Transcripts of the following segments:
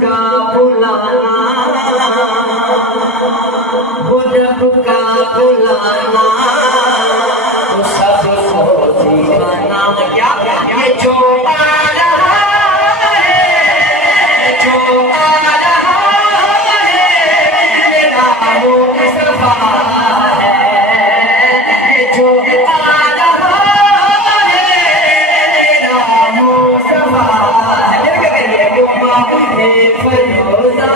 کا بلانا، وہ جب کا بلانا تو سب کو دکھانا، کیا یہ جو آ رہا ہے، جو آ رہا ہے میرا مصطفیٰ ہے، یہ جو آ رہا ہے میرا مصطفیٰ ہے، فروزہ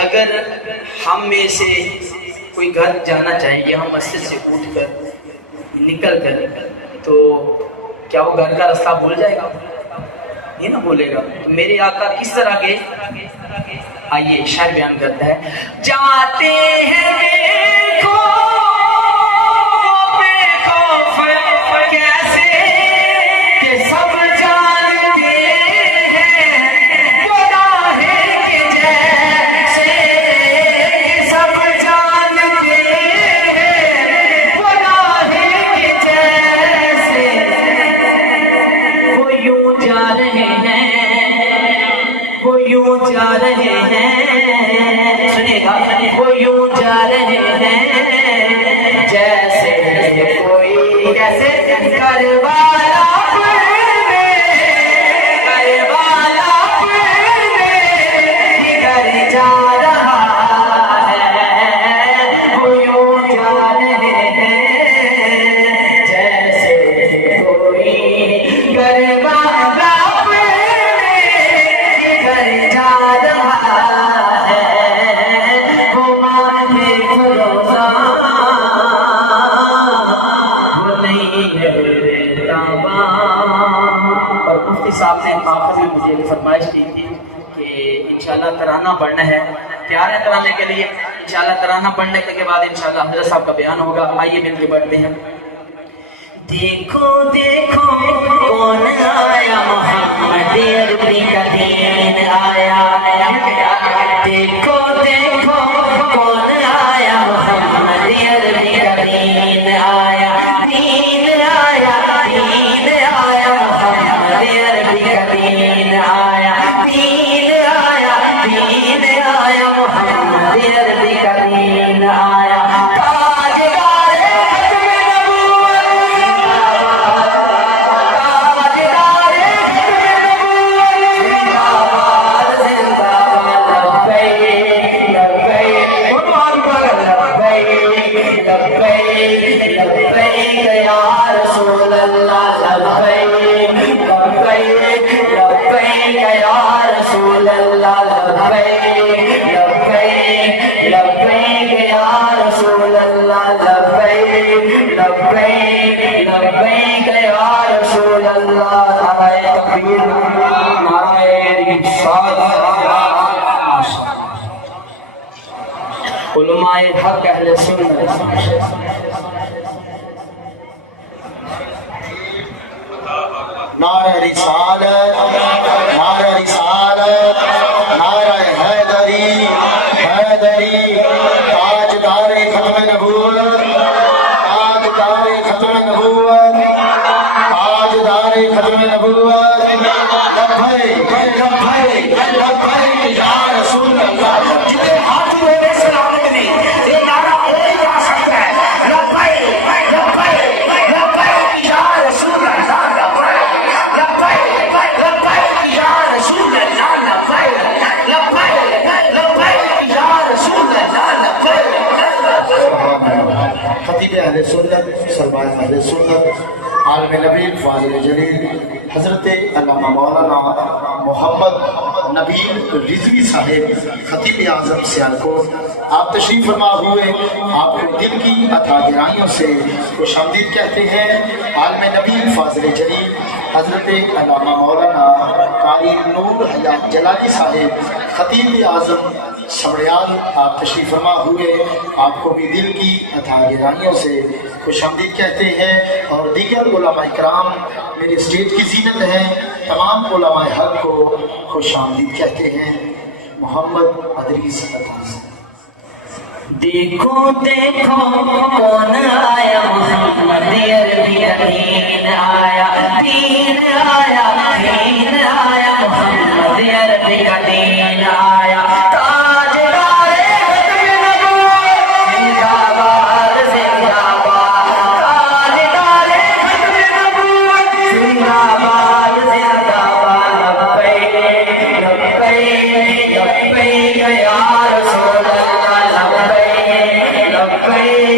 اگر ہم میں سے کوئی گھر جانا چاہے یہاں مسجد سے اٹھ کر نکل کر، تو کیا وہ گھر کا راستہ بھول جائے گا؟ یہ نہ بھولے گا۔ تو میرے آقا کس طرح کے، آئیے شاعر بیان کرتا ہے، جاتے ہیں دیکھو کیسے کہ سب جانتے ہیں گناہ کے جیسے، سب جانتے ہیں گناہ کے جیسے، وہ یوں جا رہے ہیں، وہ یوں جا رہے ہیں، سنیے گا، وہ یوں جا رہے ہیں جیسے کوئی، کیسے کربلا کربلا کر جا رہا ہے، وہ یوں جا رہے ہیں جیسے کوئی کربلا کر جا رہا ہے، وہ ماہ فروزہ وہ نہیں ہے تاباں۔ اور مفتی صاحب نے آخر میں مجھے ایک فرمائش کی تھی کہ انشاءاللہ ترانہ پڑھنا ہے، تیار ہے ترانے کے لیے؟ انشاءاللہ ترانہ پڑھنے کے بعد انشاءاللہ حضرت صاحب کا بیان ہوگا، آئیے مل کے پڑھتے ہیں۔ دیکھو دیکھو کون آیا، محمد عربی کا دین آیا، دیکھو دیکھو کون آیا، محمد عربی کا دین آیا، دین آیا، دین آیا، محمد عربی کا دین آیا، دین آیا، دین آیا، محمد عربی کا دین آیا، تاجدار ختم نبوت، تاجدار ختم نبوت، زندہ باد زندہ باد، لبیک لبیک، قربان پر لبیک لبیک لبیک یا رسول اللہ، لبیک لبیک لبیک یا رسول اللہ، لبیک لبیک لبیک یا رسول اللہ، لبیک لبیک لبیک یا رسول اللہ، نعرہ تکبیر، نعرہ رسالت، علماء حق اہل سنت، نعرہ رسالت، نعرہ رسالت، نعرہ حیدری، حیدری، تاجدار ختم نبوت، تاجدار ختم نبوت، تاجدار ختم نبوت، لبیک لبیک لبیک یا رسول اللہ، جتنے ہاتھ میرے سلامت نہیں، یہ نعرہ کوئی جا سکتا ہے، لبیک لبیک لبیک یا رسول اللہ، خطیب اہل سنت، سرمایہ اہل سنت، عالم نبی، فاضل جلیل، حضرت علامہ مولانا محمد نبیل رضوی صاحب خطیب اعظم سیالکوٹ، آپ تشریف فرما ہوئے آپ کو دل کی عطا گرائیوں سے خوش آمدید کہتے ہیں۔ عالم نبی فاضل جلیل حضرت علامہ مولانا قاری نور حیات جلالی صاحب خطیب اعظم سمڑیال، آپ تشریف فرما ہوئے آپ کو بھی دل کی عطا گرائیوں سے خوش آمدید کہتے ہیں، اور دیگر علماء کرام میرے اسٹیج کی زینت ہیں، تمام علماء حق کو خوش آمدید کہتے ہیں۔ محمد ادریس عطیٰ۔ دیکھو دیکھو کون آیا محمد عربی کا دین آیا، دین آیا، دین آیا، محمد عربی کا دین آیا۔ تاجدار ختم نبوت زندہ باد زندہ باد، تاجدار ختم نبوت زندہ باد زندہ باد، لبیک لبیک لبیک یا رسول اللہ، لبیک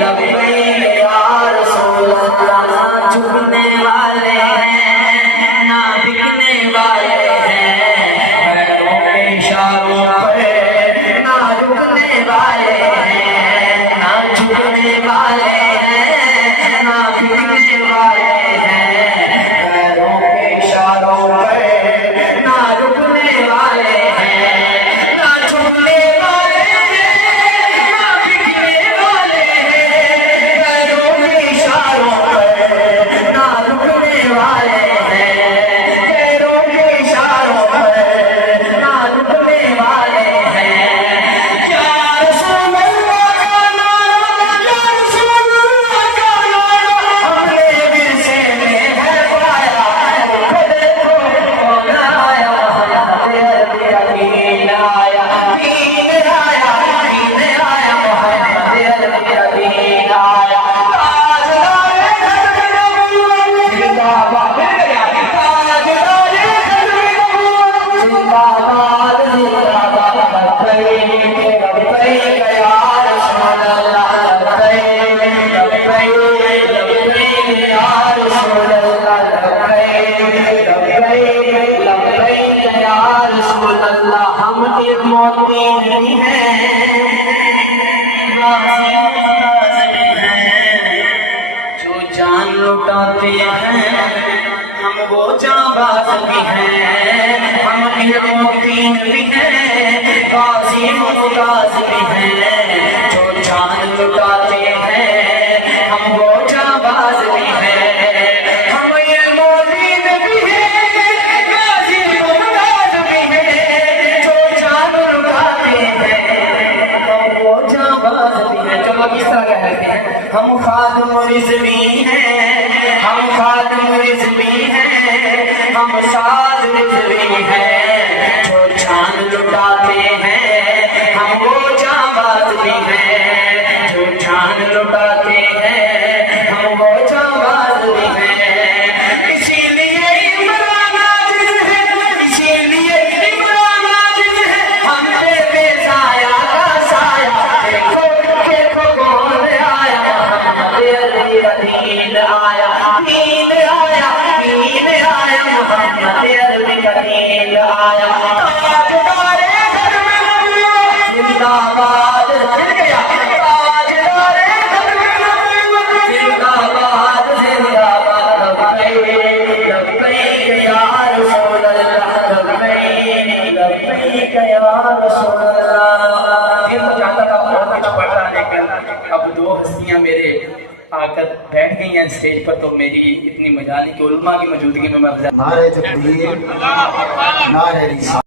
لبیک یا رسول اللہ۔ نہ جھکنے والے ہیں نہ بکنے والے ہیں، پیروں کے اشاروں پر نہ رکنے والے ہیں، نہ جھکنے والے ہیں نہ بکنے والے ہیں، پیروں کے اشاروں پر نہ رکنے والے ہیں، نہ جھکنے والے ہیں نہ بکنے والے ہیں، پیروں کے اشاروں پر نہ رکنے والے ہیں، پیروں کے اشاروں پر نہ رکنے والے ہیں۔ یا رسول اللہ کا نعرہ، یا رسول اللہ کا نعرہ اپنے ورثے میں ہے پایا، دیکھو کون آیا محمد عربی کا دین آیا، دین آیا، دین آیا، محمد عربی کا دین آیا۔ تاجدار ختم نبوت زندہ باد، تاجدار ختم نبوت زندہ باد زندہ باد، لبیک لبیک یا رسول اللہ، لبیک لبیک لبیک یا رسول اللہ، لبیک لبیک لبیک یا رسول اللہ۔ ہم ایک موتی نہیں ہیں، غازی غازی ہیں، جو جان لٹاتے ہیں ہم وہ جانباز بھی ہیں، ہم موتی بھی ہیں، غازی ممتاز بھی ہیں، جو جان لٹاتے ہیں ہم وہ جانباز بھی ہیں، ہم یہ مومن بھی ہیں، غازی ممتاز بھی ہیں، جو جان لٹاتے ہیں ہم وہ جانباز بھی ہیں۔ چلو کس طرح کہتے ہیں، ہم خادم رضوی ہیں، ہم خادم رضوی ہیں، ہم ساز رضوی ہیں، جو جان لٹاتے ہیں ہم وہ جانباز بھی ہیں، جو جان لٹاتے ہیں ہم وہ جانباز بھی ہیں۔ اسی لیے عمران عاجز ہے، اسی لیے عمران عاجز ہے، ہم پہ بے سایہ کا سایہ، دیکھو دیکھو کون آیا محمد عربی کا دین آیا، دین آیا، دین آیا، محمد عربی کا دین آیا۔ تاجدار ختم نبوت زندہ باد، مل گیا، تاجدار ختم نبوت زندہ باد زندہ باد، لبیک لبیک یا رسول اللہ، لبیک لبیک یا رسول اللہ۔ یہ تو چاہتا تھا بہت کچھ پڑھا، لیکن اب دو ہستیاں میرے آ کر بیٹھ گئی ہیں اسٹیج پر، تو میری اتنی مجال نہیں کہ علماء کی موجودگی میں میں نعرہ تکبیر، نعرہ رسالت۔